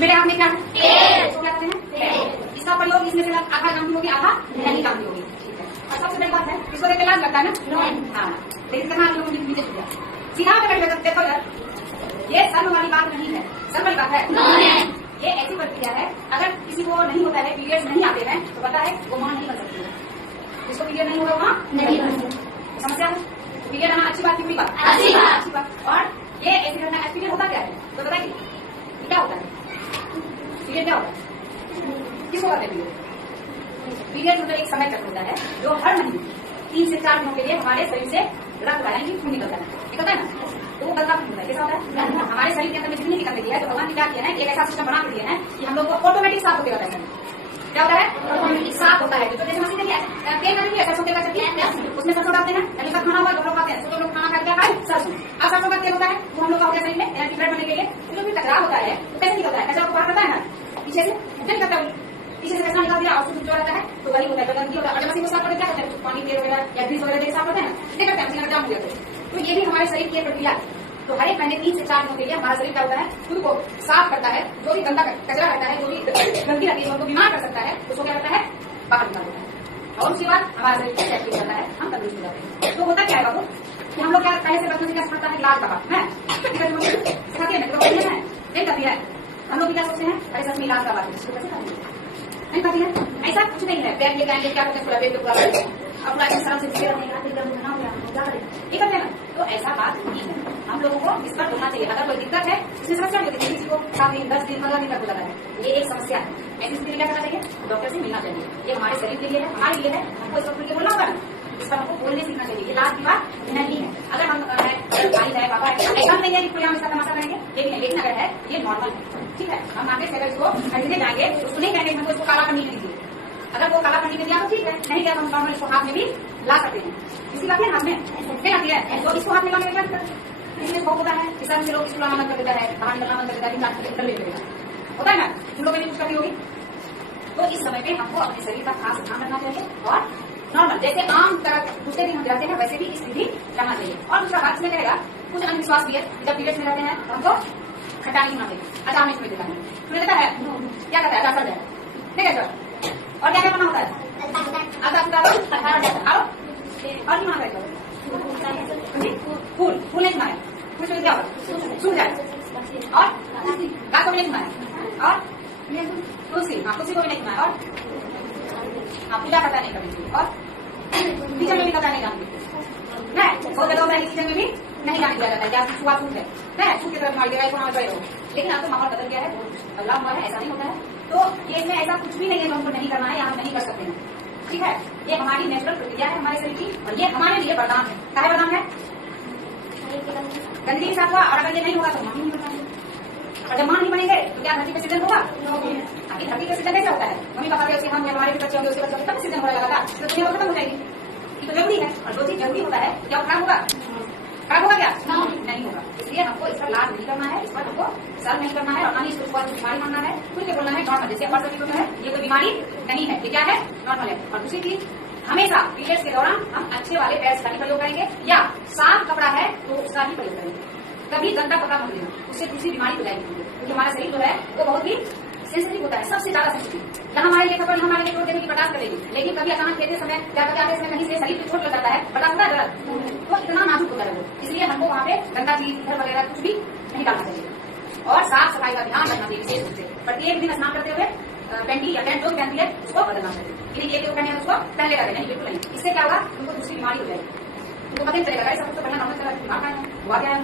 मेरे हाथ में क्या है? इसको क्या कहते हैं? इसका प्रयोग इसमें से आधा काम की होगी, आधा नहीं काम की होगी। ठीक है। और सबसे बड़ी बात है, इसको देख के लाज लगता है ना? हाँ, लेकिन करना आप लोगों को नीचे छूट गया। सीधा देखो यार, ये शर्म वाली बात नहीं है। शर्म वाली बात है, ये ऐसी प्रक्रिया है, अगर किसी को नहीं होता है, पीरियड्स नहीं आते हैं, तो पता है वो मां नहीं बन सकती है। जिसको पीरियड नहीं होगा वहाँ नहीं बन सकती। समस्या है? पीरियड आना अच्छी बात की बुरी बात? अच्छी बात। और ये ऐसी घटना, पीरियड होता क्या है तो बताइए, क्या होता है पीरियड? क्या होता है? किसको कहते हैं पीरियड? पीरियड मतलब एक समय तक होता है जो हर महीने 3 से 4 दिनों के लिए हमारे शरीर से रक्त यानी खून निकलता है, निकलता है ना? तो वो गलता होता है। कैसा होता है? हमारे शरीर के अंदर में जितनी भी निकलने दिया है, तो भगवान ने क्या किया है, एक ऐसा सिस्टम बना दिया है कि हम लोग को ऑटोमेटिक साफ होते रहता है। क्या होता है? ऑटोमेटिक साफ होता है। तो जैसे मशीन देखिए, तेल नहीं है, सरसों तेल का चटनी है, उसमें सरसों डालते हैं, पहले का खाना हुआ तो लोग खाते हैं, तो लोग खाना खा क्या खाए? सरसों। अब सरसों का तेल होता है, वो हम लोग का होता है शरीर में एनर्जी ब्लड बनने के लिए। जो भी कचरा होता है तो कैसे निकलता है? कचरा को बाहर करता है ना, पीछे से नहीं करता है, पीछे से कचरा निकाल दिया और जो रहता है तो वही होता है, गंदगी होता है। और जब मशीन को साफ करते क्या करते हैं? पानी तेल वगैरह या ग्रीस वगैरह साफ करते हैं, नहीं करते हैं, मशीन का जाम हो जाता है। तो ये भी हमारे शरीर की प्रक्रिया है। तो हर एक महीने 3 से 4 दिनों के लिए हमारा शरीर क्या होता है, खुद को साफ करता है। जो भी गंदा कचरा रहता है, जो भी गंदगी रहती है, उनको बीमार कर सकता है, उसको क्या करता है? बाहर निकाल देता है। और उसके बाद हमारा शरीर एक्टिव रहता है, हम तंदुरुस्त हो जाते हैं। तो होता क्या है बाबू कि हम लोग क्या पहले से बचपन से क्या सिखाता है? इलाज का है सिखाती है, नहीं करती है। हम लोग क्या सोचते हैं? अरे सच में इलाज का बात है, नहीं करती है। ऐसा कुछ नहीं है। बैग लेके आएंगे, क्या करते हैं? पूरा बैग पूरा अपना शर्म से ये करते हैं ना, तो ऐसा बात नहीं है। हम लोगों को इस पर होना चाहिए। अगर कोई दिक्कत है, इसमें समस्या होती है, किसी को 7 दिन 10 दिन 15 दिन तक हो जाता है, ये एक समस्या है। ऐसी स्थिति क्या करना चाहिए? डॉक्टर से मिलना चाहिए। ये हमारे शरीर के लिए है, हमारे लिए है, हमको इसको खुल के बोलना होगा ना, इस पर हमको बोलने सीखना चाहिए। ये लाज की बात नहीं है। अगर हम भाई है, पापा है, ऐसा नहीं है कि कोई हम इसका तमाशा करेंगे, लेकिन अगर है ये नॉर्मल है, ठीक है। हम आगे से अगर इसको खरीदने जाएंगे तो उसको नहीं कहेंगे हमको इसको काला करने के लिए। अगर वो काला करने के दिया तो ठीक है, नहीं क्या हम नॉर्मल इसको हाथ में भी ला सकते हैं। किसी बात है हाथ में फिर आती है, तो इसको हाथ में लाने का इसमें शौक होता है, किसान से लोग इसको लाना बंद कर देता है, बाहर निकलना बंद कर देता है, ले लेगा, होता है ना, तुम लोगों ने कुछ कभी होगी। तो इस समय पे हमको अपने शरीर का खास ध्यान रखना चाहिए और नॉर्मल जैसे आम तरह दूसरे दिन हम जाते हैं वैसे भी स्थिति रहना चाहिए। और दूसरा बात इसमें कहेगा कुछ अंधविश्वास भी है, जब पीरियड्स में रहते हैं हमको खट्टा नहीं होना चाहिए। अच्छा हमें इसमें देता है, तुम्हें देता है क्या करता है? अच्छा सर ठीक है सर। और क्या क्या बना होता है? और नहीं माना फूल फूल नहीं मारे, फूल से क्या होगा? सूख जाए। और गाय को भी नहीं मारे, और तुलसी, हाँ तुलसी को भी नहीं मारे, और हाँ पूजा करता नहीं करनी चाहिए, और किचन में भी करता नहीं जानी चाहिए। बहुत जगह में किचन में भी नहीं जाने दिया जाता है, जहाँ छुआ छूट है, छूट की तरफ मार देगा, बड़े हो। लेकिन अब तो माहौल बदल गया है, बदलाव हुआ है, ऐसा नहीं होता है। तो ये इसमें ऐसा कुछ भी नहीं है जो हमको नहीं करना है या हम नहीं कर सकते हैं, ठीक है। ये हमारी नेचुरल प्रक्रिया है हमारे शरीर की, और ये हमारे लिए वरदान है। क्या है वरदान है? गंदगी के साथ हुआ, और अगर ये नहीं होगा तो मां नहीं बनाएंगे, और जब मां नहीं बनेंगे तो क्या धरती का सृजन होगा? अभी धरती का सृजन कैसे होता है? मम्मी पापा के हम हमारे भी बच्चे होंगे, उसके बच्चे तब सृजन होने लगा, तो दुनिया खत्म हो जाएगी। ये तो जरूरी है, और जो चीज जरूरी होता है क्या खराब होगा? खराब होगा क्या? नहीं होगा। इसलिए हमको इस पर लाभ नहीं करना है, इस पर हमको सर्व नहीं करना है, और ना ही इसको बीमारी मानना है। खुल के बोलना है नॉर्मल, जैसे हर सभी को है ये कोई बीमारी नहीं है, ये क्या है? नॉर्मल है। और दूसरी चीज, हमेशा पीरियड्स के दौरान हम अच्छे वाले पैड्स का ही प्रयोग करेंगे, या साफ कपड़ा है तो उसका ही प्रयोग करेंगे। कभी गंदा कपड़ा मत लेना, उससे दूसरी बीमारी हो जाएगी, क्योंकि हमारा शरीर जो है वो बहुत ही सेंसिटिव होता है, सबसे ज्यादा सेंसिटिव। जहाँ हमारे लिए खबर हमारे लिए चोट देने की बर्दाश्त करेगी, लेकिन कभी अचानक खेलते समय क्या जाते समय कहीं से शरीर को चोट लग जाता है, बर्दाश्त होता है दर्द, तो इतना नाजुक होता है वो। इसलिए हमको वहाँ पे गंदा चीज घर वगैरह कुछ भी नहीं डालना चाहिए, और साफ सफाई का ध्यान रखना चाहिए। विशेष रूप से प्रत्येक दिन स्नान करते हुए पैंटी या पैंट जो पहनती है उसको बदलना चाहिए, ये जो पहने उसको पहले कर नहीं, बिल्कुल नहीं। इससे क्या होगा? तुमको दूसरी बीमारी हो जाएगी, तुमको पता नहीं चलेगा सब कुछ पहले नॉर्मल चला दिमाग का हुआ क्या है।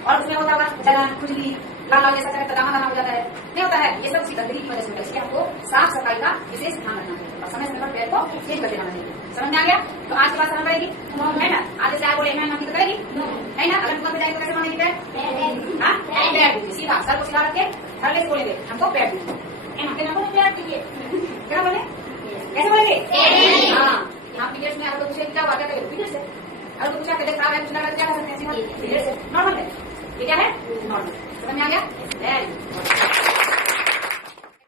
और उसमें होता होगा जलन, खुजली, लाल लाल जैसा दाना दाना हो जाता है, नहीं होता है, ये सब उसी गंदगी की वजह से होता है। इसलिए हमको साफ सफाई का विशेष ध्यान रखना चाहिए, और समय समय पर पैर को चेंज कर देना चाहिए। समझ में आ गया? तो आज के बाद समझ पड़ेगी, है ना? आज से बोले मैं तो करेगी नहीं ना? अगर दुकान पे जाएगी तो कैसे मानेगी? पैर सीधा सर को सीधा रख के हर बोलेंगे हमको पैर प्यार दीजिए, क्या बोले? कैसे बोलेंगे? हाँ, यहाँ पीरियड्स में अगर पूछे क्या बात है पीरियड्स है, अगर पूछा कहते खराब है, पूछना क्या कर सकते हैं? पीरियड्स है, नॉर्मल है। ये क्या है? नॉर्मल। समझ में आ गया?